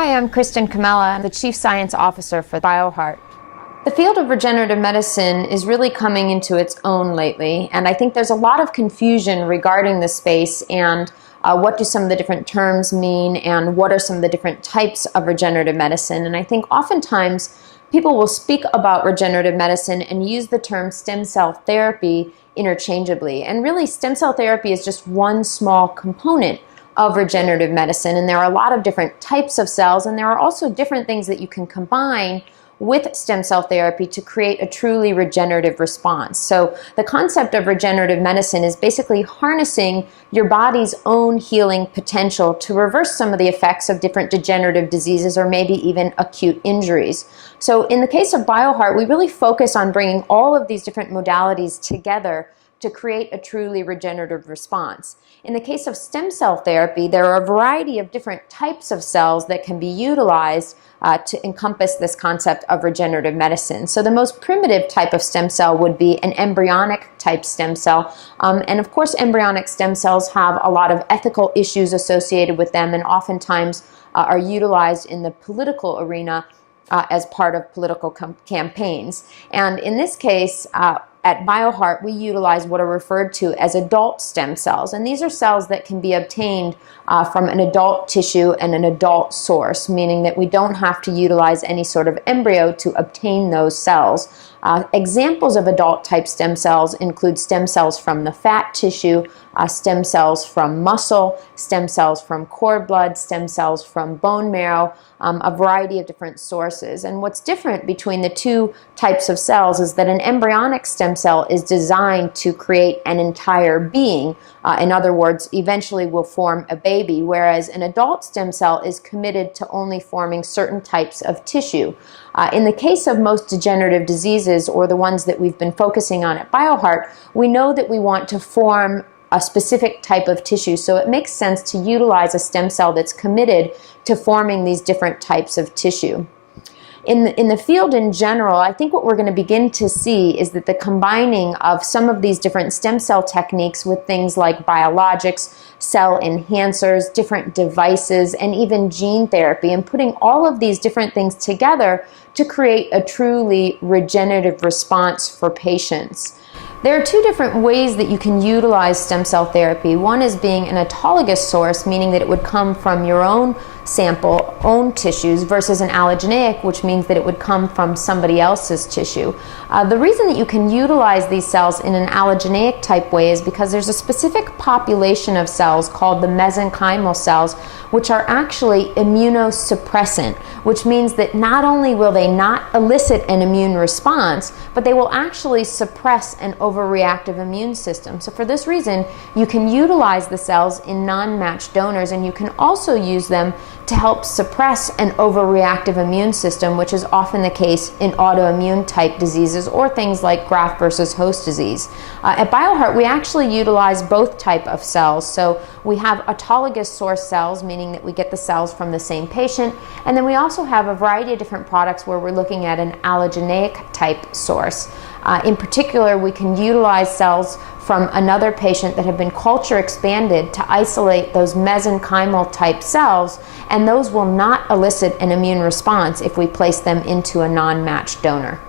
Hi, I'm Kristin Comella. I'm the Chief Science Officer for Bioheart. The field of regenerative medicine is really coming into its own lately, and I think there's a lot of confusion regarding the space and what do some of the different terms mean and what are some of the different types of regenerative medicine. And I think oftentimes people will speak about regenerative medicine and use the term stem cell therapy interchangeably. And really, stem cell therapy is just one small component of regenerative medicine, and there are a lot of different types of cells, and there are also different things that you can combine with stem cell therapy to create a truly regenerative response. So the concept of regenerative medicine is basically harnessing your body's own healing potential to reverse some of the effects of different degenerative diseases or maybe even acute injuries. So in the case of Bioheart, we really focus on bringing all of these different modalities together to create a truly regenerative response. In the case of stem cell therapy, there are a variety of different types of cells that can be utilized to encompass this concept of regenerative medicine. So the most primitive type of stem cell would be an embryonic type stem cell. And of course, embryonic stem cells have a lot of ethical issues associated with them and oftentimes are utilized in the political arena as part of political campaigns. And in this case, at Bioheart, we utilize what are referred to as adult stem cells. And these are cells that can be obtained from an adult tissue and an adult source, meaning that we don't have to utilize any sort of embryo to obtain those cells. Examples of adult type stem cells include stem cells from the fat tissue, stem cells from muscle, stem cells from cord blood, stem cells from bone marrow, a variety of different sources. And what's different between the two types of cells is that an embryonic stem cell is designed to create an entire being. In other words, eventually will form a baby, whereas an adult stem cell is committed to only forming certain types of tissue. In the case of most degenerative diseases, or the ones that we've been focusing on at Bioheart, we know that we want to form a specific type of tissue, so it makes sense to utilize a stem cell that's committed to forming these different types of tissue. In the field in general, I think what we're going to begin to see is that the combining of some of these different stem cell techniques with things like biologics, cell enhancers, different devices, and even gene therapy, and putting all of these different things together to create a truly regenerative response for patients. There are two different ways that you can utilize stem cell therapy. One is being an autologous source, meaning that it would come from your own sample, own tissues, versus an allogeneic, which means that it would come from somebody else's tissue. The reason that you can utilize these cells in an allogeneic type way is because there's a specific population of cells called the mesenchymal cells, which are actually immunosuppressant, which means that not only will they not elicit an immune response, but they will actually suppress an overreactive immune system. So for this reason, you can utilize the cells in non-matched donors, and you can also use them to help suppress an overreactive immune system, which is often the case in autoimmune type diseases or things like graft versus host disease. At Bioheart, we actually utilize both type of cells. So we have autologous source cells, meaning that we get the cells from the same patient, and then we also have a variety of different products where we're looking at an allogeneic type source. In particular, we can utilize cells from another patient that have been culture expanded to isolate those mesenchymal type cells, and those will not elicit an immune response if we place them into a non-matched donor.